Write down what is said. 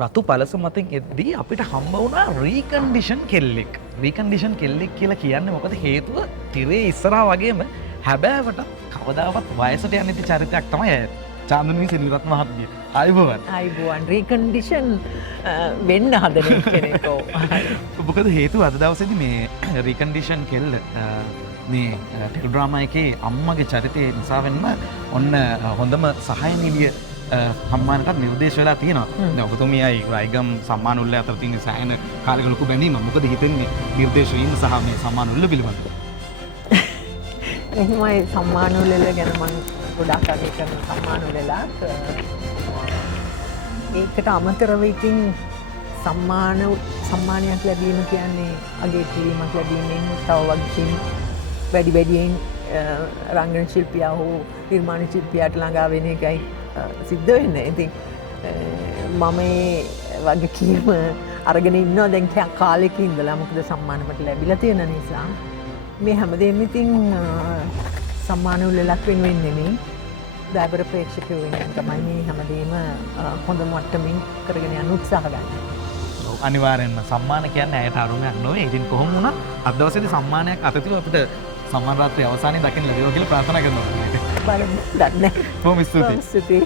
රතු පලස මතින් එද්දී අපිට හම්බ වුණා රීකන්ඩිෂන් කෙල්ලෙක්. රීකන්ඩිෂන් කෙල්ලෙක් කියලා කියන්නේ මොකද හේතුව තිරේ ඉස්සරහා වගේම හැබෑවට කවදාවත් වයසට යන්නේ නැති චරිතයක් තමයි ඇය. චාන්දනී සෙනවිරත්න මහත්මිය. ආයුබෝවන්. ආයිබුවන් රීකන්ඩිෂන් වෙන්න හදන කෙනෙකෝ. මොකද හේතුව අද දවසේදී මේ රීකන්ඩිෂන් කෙල්ල මේ ටෙලි ඩ්‍රාමා එකේ අම්මගේ චරිතය නිසා වෙන්න ඔන්න හොඳම සහාය නිලිය සම්මානටත් නිර්දේශ වෙලා තියෙනවා. දැන් ඔබතුමියයි රයිගම් සම්මාන උල්ල අතර තියෙන සෑහෙන කාලයක ලොකු බැඳීමක්. මොකද හිතෙන්නේ නිර්දේශ වීම සහ මේ සම්මාන උල්ල පිළිබඳව? එහෙමයි සම්මාන උළෙල ගැන මම ගොඩාක් අගය කරන සම්මාන උළෙලක්. ඒකට අමතරව ඉතින් සම්මානයක් ලැබීම කියන්නේ අගය කිරීමක් ලැබීමෙන් තව වගකීම් වැඩි වැඩියෙන් රංගන ශිල්පියා හෝ නිර්මාණ ශිල්පියාට ළඟා වෙන එකයි සිද්ධ වෙන්නේ. ඉතින් මම ඒ වගකීම අරගෙන ඉන්නවා දැන් කාලෙක ඉඳලා. මොකද සම්මාන මට ලැබිලා තියෙන නිසා මේ හැමදේම ඉතින් සම්මාන උළෙලක් වෙනුවෙන් නෙමෙයි. දෛබර ප්‍රේක්ෂකයෝ වෙනුවෙන් තමයි මේ හැමදේම හොඳ මට්ටමින් කරගෙන යන්න උත්සාහ ගන්න. අනිවාර්යෙන්ම සම්මාන කියන්නේ ඇයට අරුමයක් නොවේ. ඉතින් කොහොම වුණත් අද දවසේදී සම්මානයක් අතතිව අපිට සම්මාන රාත්‍රියේ අවසානයේ දකින්න ලැබෙනවා කියලා ප්‍රාර්ථනා කරනවා. බලමු. දන්නේ. බොහොම ස්තුතියි. ස්තුතියි.